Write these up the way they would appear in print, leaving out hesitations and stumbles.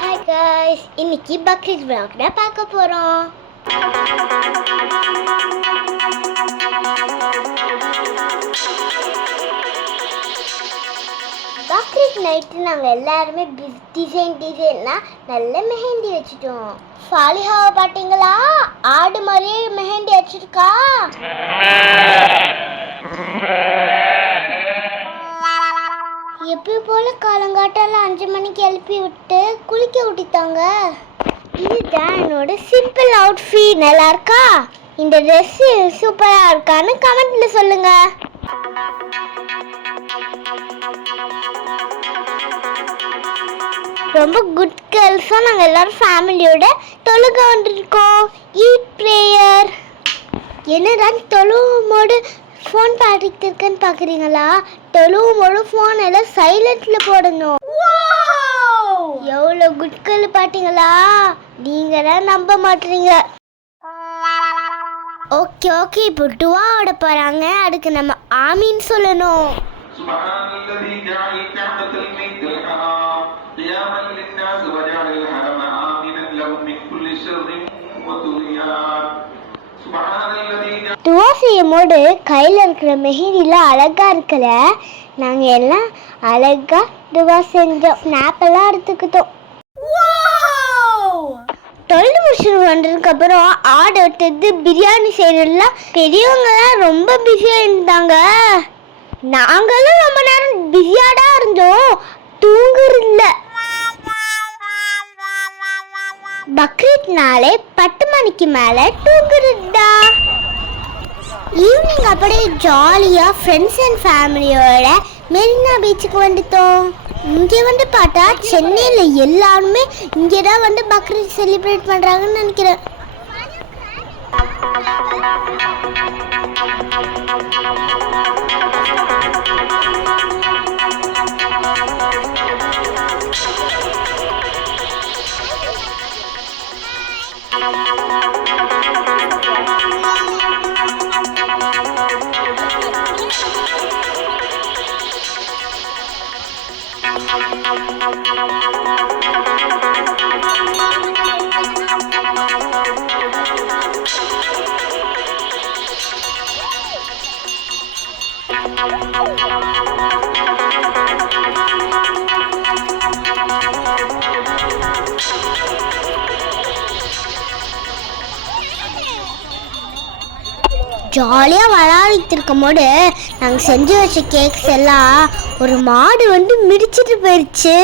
Hi guys, இன்னைக்கு Bakrid vlog தான் பார்க்க போறோம். பக்ரீத் நைட்டு நாங்கள் எல்லாருமே டிசைன்னா நல்ல மெஹந்தி வச்சுட்டோம். ஃபாலிஹாவை பார்த்தீங்களா? ஆடு மாதிரியே மெஹந்தி வச்சிருக்கா. எப்பயும் போல காலங்காட்டால 5 மணிக்கு எழுப்பி விட்டு குளிக்க விட்டுட்டாங்க. இதுதான் என்னோட சிம்பிள் அவுட்ஃபிட். நல்லா இருக்கா? இந்த ட்ரெஸ் சூப்பரா இருக்கான்னு கமெண்ட்ல சொல்லுங்க. ரொம்ப குட் கேர்ள்ஸா நாங்க எல்லாரும் ஃபேமிலியோட தொழுக வந்திருக்கோம். Eat prayer. என்னதான் தொழுவோமோடு ஃபோன் பாடிட்டு இருக்குன்னு பார்க்குறீங்களா? தொழுவோமோடு ஃபோன் எல்லாம் சைலண்ட்ல போடணும். எவ்வளோ குட் கேர்ள் பார்த்தீங்களா? நீங்க தான் நம்ப மாட்டீங்க. ஓகே இப்போ துவா ஓட போறாங்க. அதுக்கு நம்ம ஆமீன் சொல்லணும். துவா செய்யும் போது கையில் இருக்கிற மெஹந்திலாம் அழகா இருக்கல. நாங்கள் எல்லாம் அழகா துவா செஞ்சோம். ஸ்னாப் எல்லாம் எடுத்துக்கிட்டோம். தொழில் முடிச்சுட்டு வந்ததுக்கு அப்புறம் ஆர்டர் எடுத்தது பிரியாணி செய்யறதுலாம் பெரியவங்கலாம் ரொம்ப பிஸியாக இருந்தாங்க. நாங்களும் ரொம்ப நேரம் பிஸியாடா இருந்தோம், தூங்குறதில்ல. பக்ரீத்னாலே 10 மணிக்கு மேலே தூங்குறதா. ஈவினிங் அப்படியே ஜாலியாக ஃப்ரெண்ட்ஸ் அண்ட் ஃபேமிலியோட மெரினா பீச்சுக்கு வந்துட்டோம். இங்கே வந்து பார்த்தா சென்னையில் எல்லாருமே இங்கே தான் வந்து பக்ரீத் செலிப்ரேட் பண்ணுறாங்கன்னு நினைக்கிறேன். ஜாலியாக விளையாடிட்டு இருக்கும் போது நாங்கள் செஞ்சு வச்ச கேக்ஸ் எல்லாம் ஒரு மாடு வந்து மிதிச்சிட்டு போயிடுச்சு.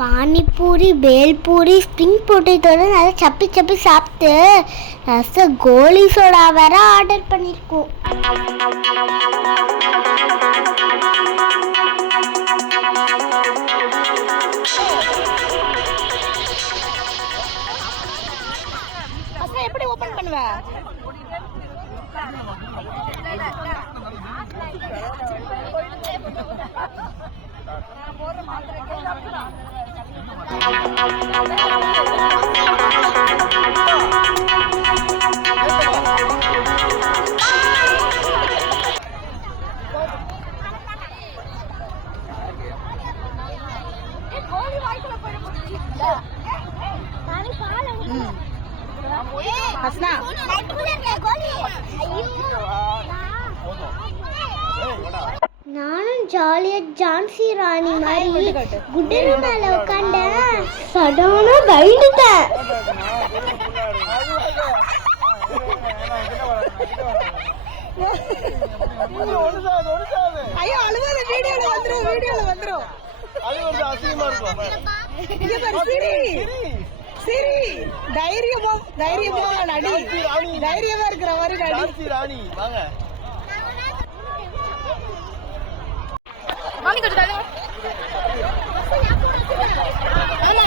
பானிபூரி, பேல்பூரி, ஸ்ப்ரிங் பொட்டேட்டோட நல்லா சப்பி சாப்பிட்டு ரச கோலி சோடா வேற ஆர்டர் பண்ணியிருக்கோம். எப்படி ஓபன் பண்ணுவ? நானும் ஜாலியா ஜான்சி ராணி மாதிரி குடரு மேல உட்காண்டேன். சடனா பயந்துட்டேன். ஐயோ அழுவாத, வீடியோல வந்துரும். அது ஒரு அசிங்கமா இருக்கும். இங்க பாரு சரி தைரியமா நடி. தைரியமா இருக்கிற மாதிரி நடி. ராணி வாங்க மாமி கொஞ்சம் தள்ளுங்க. ஆமா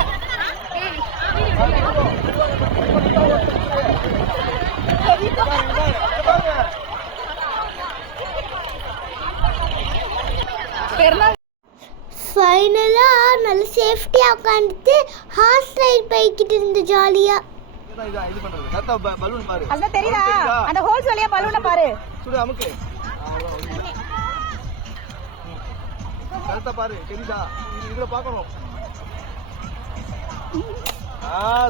சேஃப்டியா உட்காந்துட்டு ஹார்ஸ் ரைட் போய்கிட்டு இருந்து ஜாலியா. இது பண்றது கரெக்ட்டா பலூன் பாரு. அதான் தெரியுதா? அந்த ஹோல்ஸ் வழியா பலூனை பாரு. சுடு அமுக்கு. கரெக்ட்டா பாரு தெரியுதா? இதுல பார்க்கணும்.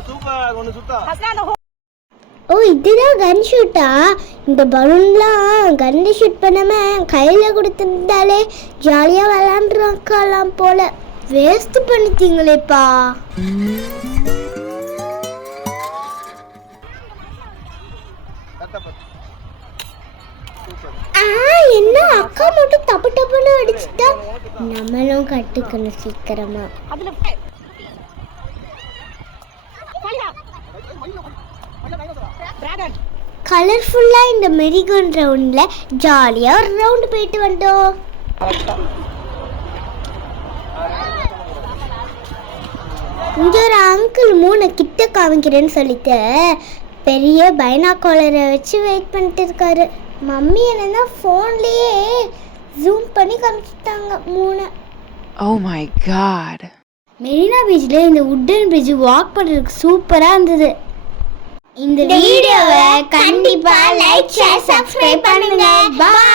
சூப்பர் ஒன்னு சுட்டா. ஓ இதுதான் கன் ஷூட்டா? இந்த பலூன்லாம் கன் ஷூட் பண்ணாம கையில கொடுத்துருந்தாலே ஜாலியா விளையாண்டுருக்கலாம் போல. வேஸ்ட் பண்ணிட்டீங்களேப்பா. என்ன அக்கா மட்டும் தப்பு தப்புன்னு அடிச்சுட்டா? நம்மளும் கட்டுக்கணும் சீக்கிரமா. கலர்ஃபுல்லா இந்த மெரிகோன் ரவுண்ட்ல ஜாலியா ஒரு ரவுண்ட் போயிட்டு வந்தோம். இங்க ஒரு அங்கிள் மூணு கிட்ட காமிக்கிறேன்னு சொல்லிட்டு பெரிய பைனாகுலரை வச்சு வெயிட் பண்ணிட்டு இருக்காரு. மம்மி என்னன்னா ஃபோன்லயே ஜூம் பண்ணி காமிச்சிட்டாங்க மூணு. Oh my god. மெரினா பீச்ல இந்த வுட்டன் பிரிட்ஜ் வாக் பண்றதுக்கு சூப்பரா இருந்தது. இந்த வீடியோவை கண்டிப்பா லைக் ஷேர் சப்ஸ்கிரைப் பண்ணுங்க. பை.